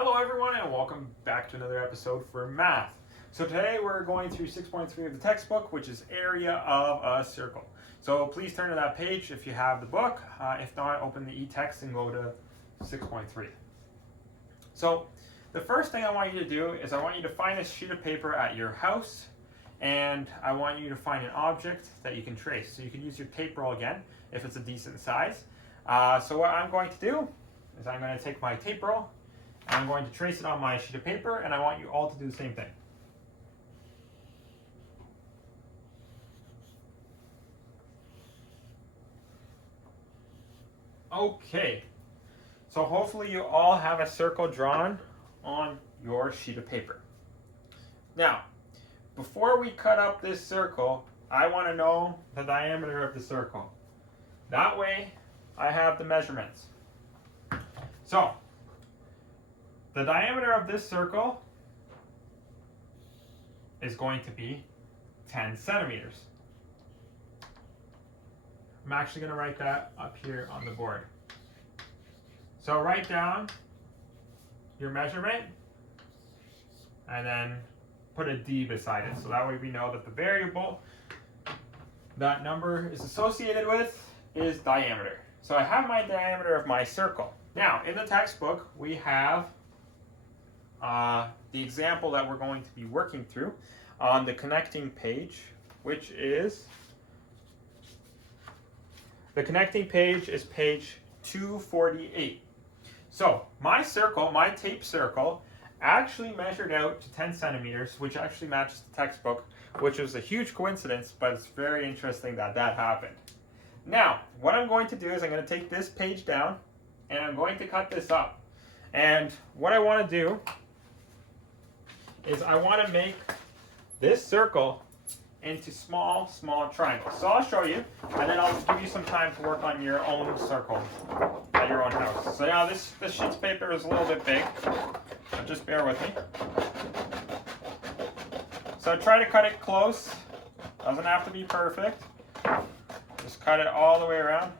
Hello everyone and welcome back to another episode for math. So today we're going through 6.3 of the textbook, which is area of a circle. So please turn to that page if you have the book. If not, open the e-text and go to 6.3. So the first thing I want you to do is I want you to find a sheet of paper at your house, and I want you to find an object that you can trace. So you can use your tape roll again if it's a decent size. So what I'm going to do is I'm going to take my tape roll, I'm going to trace it on my sheet of paper, and I want you all to do the same thing. Okay, so hopefully you all have a circle drawn on your sheet of paper. Now, before we cut up this circle, I want to know the diameter of the circle. That way, I have the measurements. So, the diameter of this circle is going to be 10 centimeters. I'm actually going to write that up here on the board. So write down your measurement and then put a D beside it. So that way we know that the variable that number is associated with is diameter. So I have my diameter of my circle. Now, in the textbook, we have the example that we're going to be working through on the connecting page, which is, the connecting page is page 248. So my circle, my tape circle, actually measured out to 10 centimeters, which actually matches the textbook, which was a huge coincidence, but it's very interesting that that happened. Now, what I'm going to do is I'm going to take this page down, and I'm going to cut this up. And what I want to do is I want to make this circle into small triangles. So I'll show you, and then I'll give you some time to work on your own circle at your own house. So now this sheet of paper is a little bit big, so just bear with me. So try to cut it close. Doesn't have to be perfect. Just cut it all the way around.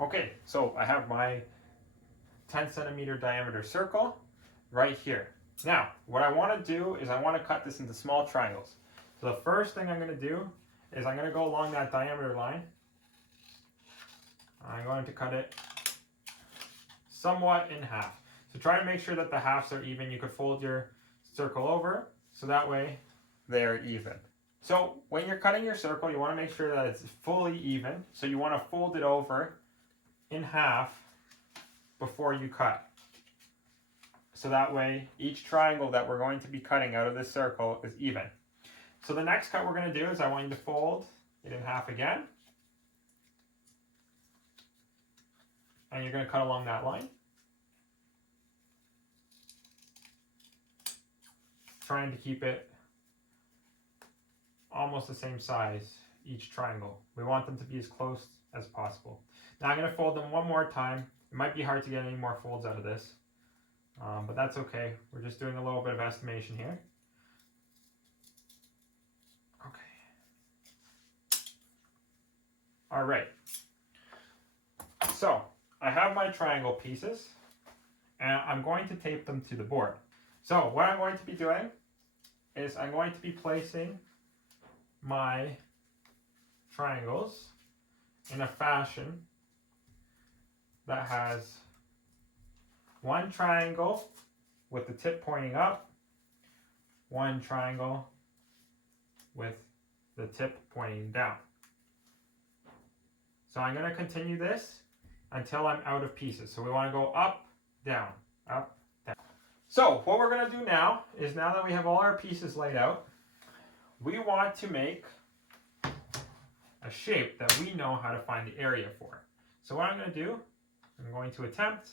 Okay, so I have my 10 centimeter diameter circle right here. Now, what I want to do is I want to cut this into small triangles. So the first thing I'm going to do is I'm going to go along that diameter line. I'm going to cut it somewhat in half. So try to make sure that the halves are even. You could fold your circle over, so that way they're even. So when you're cutting your circle, you want to make sure that it's fully even. So you want to fold it over in half before you cut. So that way each triangle that we're going to be cutting out of this circle is even. So the next cut we're going to do is I want you to fold it in half again. And you're going to cut along that line. Trying to keep it almost the same size, each triangle. We want them to be as close as possible. Now I'm going to fold them one more time. It might be hard to get any more folds out of this, but that's okay. We're just doing a little bit of estimation here. Okay. All right. So I have my triangle pieces, and I'm going to tape them to the board. So what I'm going to be doing is I'm going to be placing my triangles in a fashion that has one triangle with the tip pointing up, one triangle with the tip pointing down. So I'm going to continue this until I'm out of pieces. So we want to go up, down, up, down. So what we're going to do now is, now that we have all our pieces laid out, we want to make a shape that we know how to find the area for. So what I'm going to do, I'm going to attempt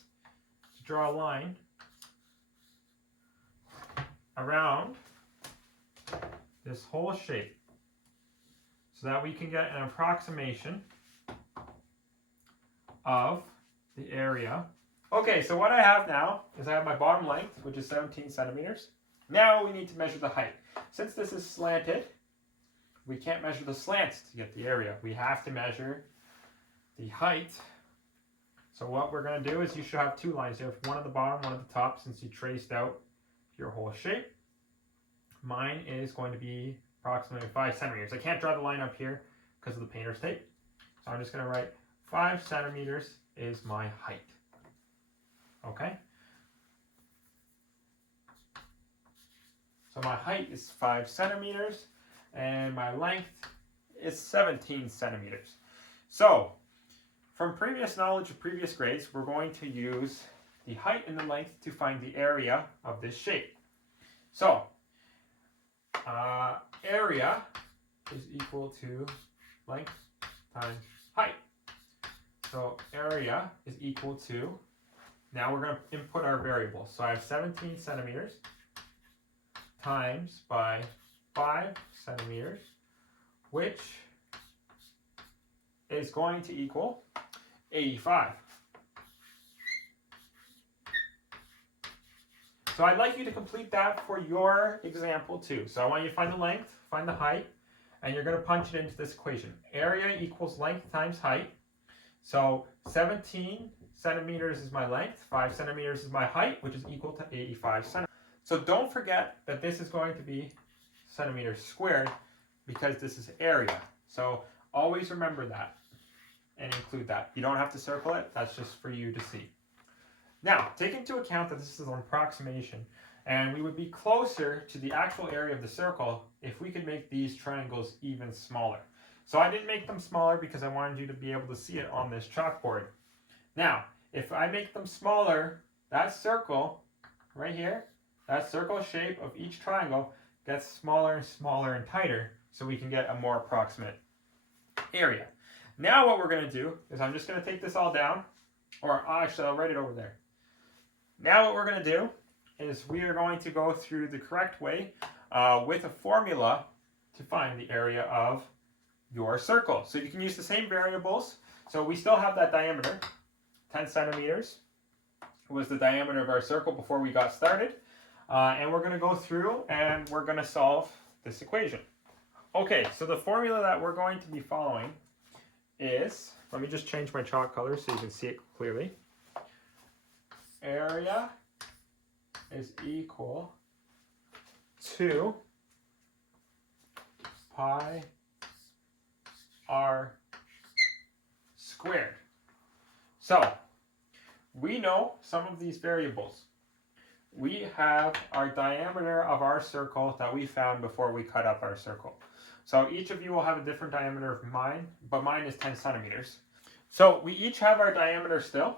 to draw a line around this whole shape. so that we can get an approximation of the area. Okay, so what I have now is I have my bottom length, which is 17 centimeters. Now we need to measure the height. Since this is slanted, we can't measure the slants to get the area. We have to measure the height. So what we're going to do is you should have two lines here, one at the bottom, one at the top, since you traced out your whole shape. Mine is going to be approximately 5 centimeters. I can't draw the line up here because of the painter's tape. So I'm just going to write 5 centimeters is my height. Okay? So my height is 5 centimeters and my length is 17 centimeters. So from previous knowledge of previous grades, we're going to use the height and the length to find the area of this shape. So area is equal to length times height. So area is equal to, now we're going to input our variables. So I have 17 centimeters times by 5 centimeters, which is going to equal 85. So I'd like you to complete that for your example too. So I want you to find the length, find the height, and you're going to punch it into this equation. Area equals length times height. So 17 centimeters is my length, 5 centimeters is my height, which is equal to 85 centimeters. So don't forget that this is going to be centimeters squared because this is area. So always remember that and include that. You don't have to circle it, that's just for you to see. Now, take into account that this is an approximation, and we would be closer to the actual area of the circle if we could make these triangles even smaller. So I didn't make them smaller because I wanted you to be able to see it on this chalkboard. Now, if I make them smaller, that circle right here, that circle shape of each triangle gets smaller and smaller and tighter so we can get a more approximate area. Now what we're going to do is I'm just going to take this all down, or actually I'll write it over there. Now what we're going to do is we are going to go through the correct way with a formula to find the area of your circle. So you can use the same variables. So we still have that diameter, 10 centimeters was the diameter of our circle before we got started. And we're going to go through and we're going to solve this equation. Okay, so the formula that we're going to be following is, let me just change my chalk color so you can see it clearly. Area is equal to pi r squared. So we know some of these variables. We have our diameter of our circle that we found before we cut up our circle. So each of you will have a different diameter of mine, but mine is 10 centimeters. So we each have our diameter still,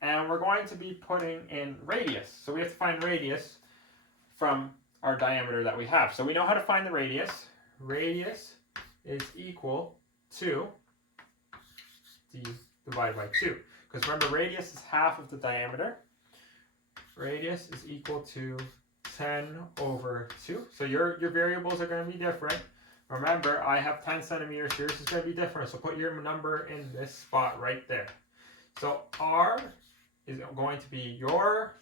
and we're going to be putting in radius. So we have to find radius from our diameter that we have. So we know how to find the radius. Radius is equal to d divided by 2. Because remember, radius is half of the diameter. Radius is equal to 10 over 2. So your variables are going to be different. Remember, I have 10 centimeters. Yours is going to be different. So put your number in this spot right there. So r is going to be your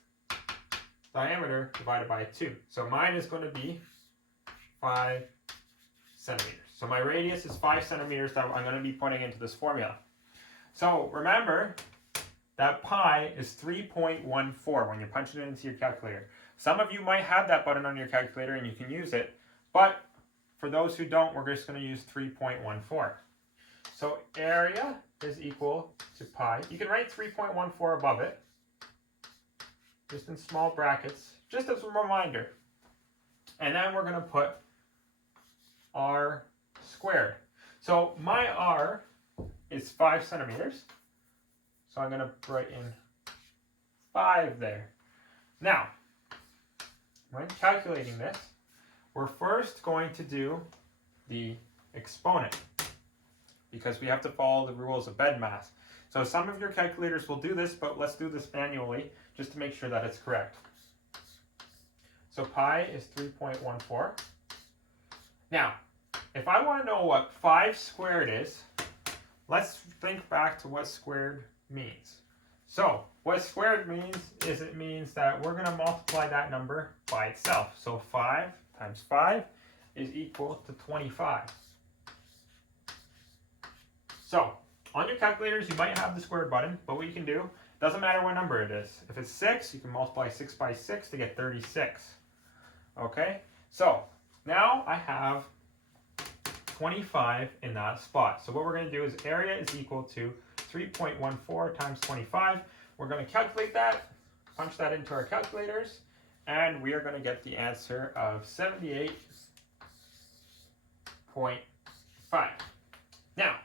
diameter divided by 2. So mine is going to be 5 centimeters. So my radius is 5 centimeters that I'm going to be putting into this formula. So remember that pi is 3.14 when you punch it into your calculator. Some of you might have that button on your calculator and you can use it, but for those who don't, we're just going to use 3.14. So area is equal to pi. You can write 3.14 above it, just in small brackets, just as a reminder. And then we're going to put r squared. So my r is 5 centimeters. So I'm going to write in 5 there. Now, when calculating this, we're first going to do the exponent because we have to follow the rules of BEDMAS. So some of your calculators will do this, but let's do this manually just to make sure that it's correct. So pi is 3.14. Now, if I want to know what 5 squared is, let's think back to what squared means. So what squared means is it means that we're going to multiply that number by itself. So 5 times 5 is equal to 25. So on your calculators, you might have the squared button, but what you can do, doesn't matter what number it is. If it's 6, you can multiply 6 by 6 to get 36. Okay, so now I have 25 in that spot. So what we're going to do is area is equal to 3.14 times 25. We're going to calculate that, punch that into our calculators, and we are going to get the answer of 78.5. Now,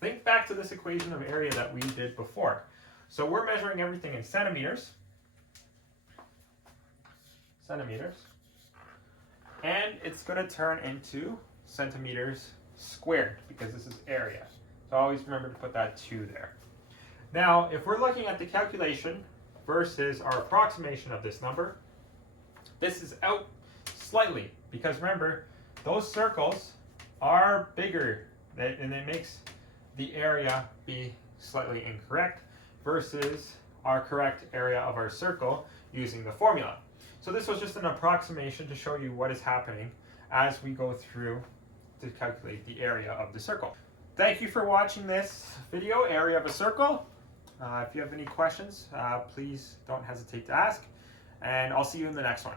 think back to this equation of area that we did before. So we're measuring everything in centimeters, and it's going to turn into centimeters squared because this is area. So always remember to put that 2 there. Now, if we're looking at the calculation versus our approximation of this number, this is out slightly because remember, those circles are bigger and it makes the area be slightly incorrect versus our correct area of our circle using the formula. So this was just an approximation to show you what is happening as we go through to calculate the area of the circle. Thank you for watching this video, area of a circle. If you have any questions, please don't hesitate to ask, and I'll see you in the next one.